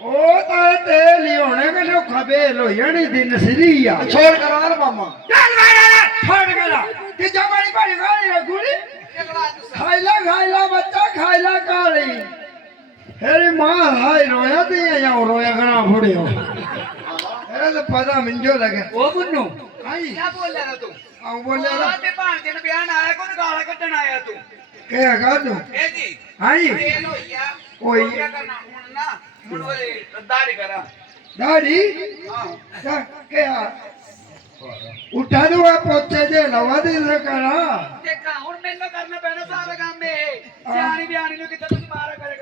ਉਹ ਤਾਂ ਤੇ ਲਿਓਣੇ ਕਿ ਜੋ ਖਬੇ ਲੋਹਣੀ ਦੀ ਨਸਰੀ ਆ ਛੋੜ ਕਰਾ ਨਾ ਮਾਮਾ ਚੱਲ ਵਾ ਛੱਡ ਗਲਾ ਤੇ ਜਮਾਈ ਬੜੀ ਗਾਲੀ ਗੁੜੀ ਖਾਇਲਾ ਬੱਚਾ ਖਾਇਲਾ ਕਾਲੀ ਹੈਰੀ ਮਾਂ ਹਾਈ ਰੋਇਆ ਤੇ ਜਾਂ ਰੋਇਆ ਗਣਾ ਫੁੜਿਓ ਇਹ ਤਾਂ ਪਤਾ ਮਿੰਜੋ ਲੱਗੇ ਉਹ ਮੁੰਨੂ ਆਈ ਕਿਆ ਬੋਲਿਆ ਨਾ ਤੂੰ ਆਉ ਬੋਲਿਆ ਨਾ ਤੇ ਭਾਂਜੇ ਨੂੰ ਬਿਆਨ ਆਇਆ ਕੋਈ ਗਾਲਾਂ ਕੱਢਣ ਆਇਆ ਤੂੰ ਕੀ ਹੈਗਾ ਤੂੰ ਇਹ ਜੀ ਆਈ ਇਹ ਲੋਈਆ ਓਏ ਕਿਆ ਕਰਨਾ ਹੁਣ ਨਾ ਹੁਣ ਉਹ ਦਾੜੀ ਕਰਾ ਦਾੜੀ ਹਾਂ ਕਿਆ ਉਠਾ ਦੋ ਆ ਪੋਚੇ ਜੇ ਲਵਾ ਦੇ ਕਰਾ ਦੇਖਾ ਹੁਣ ਮੈਨੂੰ ਕਰਨਾ ਪੈਣਾ ਸਾਰਾ ਕੰਮ ਇਹ ਸਿਆਣੀ ਬਿਆਣੀ ਨੂੰ ਕਿੱਥੇ ਤੁਸੀਂ ਮਾਰਾ ਕਰੇ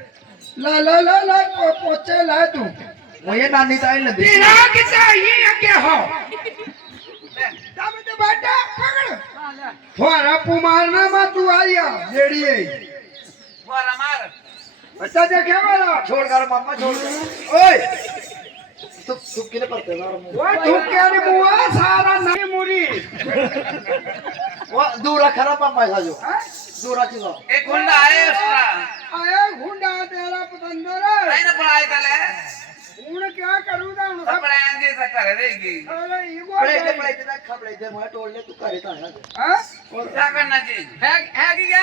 ਲਾ ਪੋਚੇ ਲੈ ਤੂੰ ਉਹ ਇਹ ਨਾਨੀ ਤਾਂ ਹੀ ਲੱਦੀ ਤੇਰਾ ਕਿੱਥੇ ਹੀ ਅੱਗੇ ਹੋ ਦਮ ਤੇ ਬਾਟਾ ਪਕੜ ਹਾਂ ਲੈ ਫੁਆਰਾ ਪੂ ਮਾਰਨਾ ਮਾ ਤੂੰ ਆਇਆ ਜਿਹੜੀ ਏ ਮਾਰਾ ਮਾਰ ਬੱਚਾ ਦੇਖਿਆ ਮੇਰਾ ਛੋੜ ਕਰ ਮਾਮਾ ਛੋੜ ਓਏ ਤੂੰ ਕਿਹਨੇ ਪਰਤੇ ਨਾ ਓਏ ਧੁੱਕਿਆ ਨੀ ਮੂਆ ਸਾਰਾ ਨਹੀਂ ਮੁਰੀ ਉਹ ਦੂਰ ਰੱਖ ਰਾ ਮਾਮਾ ਸਾਜੋ ਦੂਰ ਰੱਖ ਲੋ ਇਹ ਗੁੰਡਾ ਆਇਆ ਉਸ ਤਰ੍ਹਾਂ ਆਇਆ ਗੁੰਡਾ ਤੇਰਾ ਪਤੰਦਰ ਨਹੀਂ ਨਾ ਬਣਾਈ ਤਾਂ ਲੈ ਹੁਣ ਕਿਆ ਕਰੂਗਾ ਹੁਣ ਸਭ ਬੜਾਂ ਜੀ ਤਾਂ ਕਰ ਦੇਗੀ ਅਰੇ ਇਹ ਪੜੇ ਤੇ ਬੋਲ ਪੜੇ ਤੇ ਰੱਖਾ ਪੜੇ ਤੇ ਮੈਂ ਟੋੜ ਲੈ ਤੂੰ ਘਰੇ ਤਾਂ ਆਇਆ ਹਾਂ क्या करना चाहिए है की क्या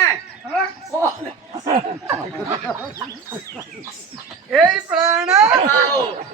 ਇਹ ਪ੍ਰਾਣਾ आओ